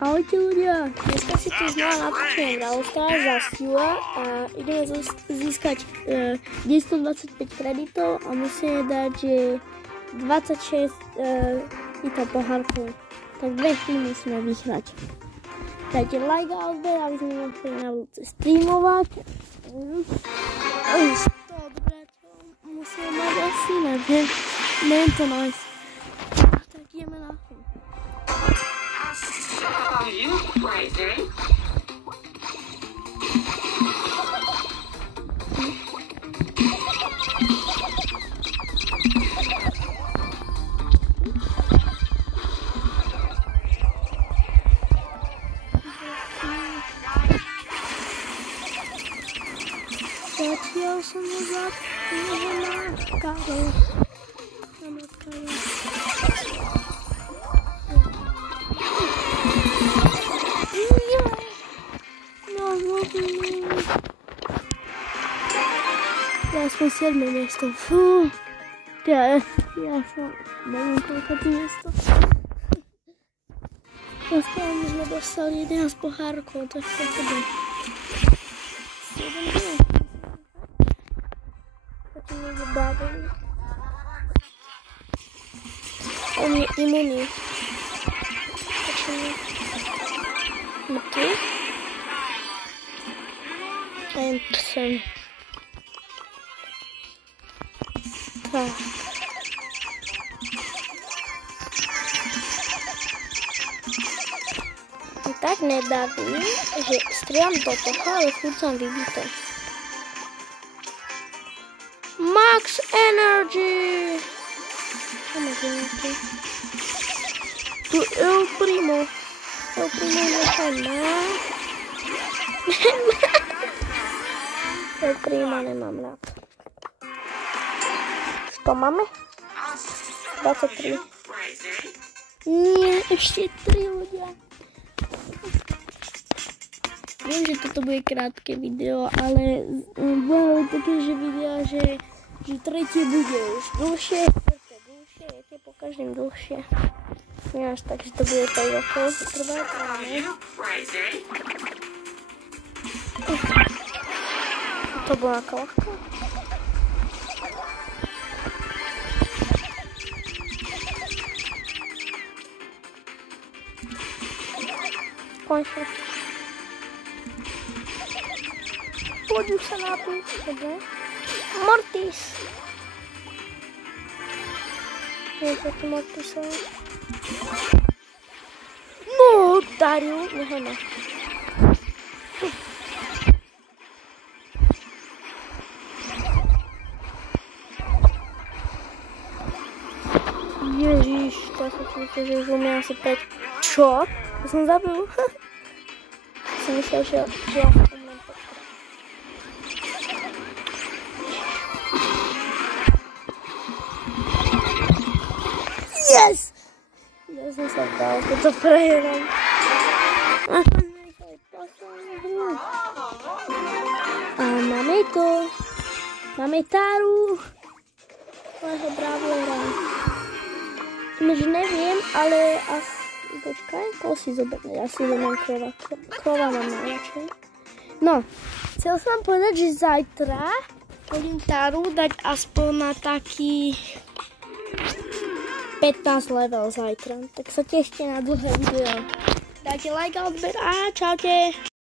Ahojte ľudia, dneska si tu znova natočujem Brawl Stars za Stila a ideme získať 925 kreditov a musíme dať 26 pohárkov. Tak 2 chvíli musíme vyhrať. Dajte like a odber, aby sme mohli na budúce streamovať. Z toho odberateľa musíme mať asi, neviem to nájsť. Tak ideme na to. Are you crazy? Zatiaľ som ho zatkal. Ja som 7. miesto. Fú. Ja som neviem koľko tým miesto. Aspoň sme dostali 11 pohárkov, tak to bude. 7 dní. Potom niekde bábali. On je imunný. Počujem. Mrtvý. A jen psem. Tak. Tak nebaví, že strieľam do toho, ale furt som vybitý. Max Energy! Tu El Primo. El Primo nechaj má. El Primo nemám rád. Čo máme? 23. Nie, ešte 3 ľudia. Viem, že toto bude krátke video, ale bude také, že videa, že tretie bude už dlhšie, je po každým dlhšie. Nie až tak, že to bude 5 rokov trvať, ale to bola ľahká. Končne. Poď už sa napíš, dobre? Mortis! Je to tu Mortisov. No, Dariu, nechaj ma. Ježiš, to som si myslel, že už umiem asi 5. Čo? To som zabil. Som myslel, že ja umiem 5. Yes! Ja som sa dal, keď to prehral. A máme to. Máme Taru. Môjho bravora. Ináč neviem, ale asi... Počkaj, koho si zoberiem? Ja si zoberiem krova. Krova mám najradšej. No, chcel som povedať, že zajtra hodím Taru dať aspoň na taký 15 level zajtra. Tak sa tešte na dlhé video. Dajte like a odber a čaute.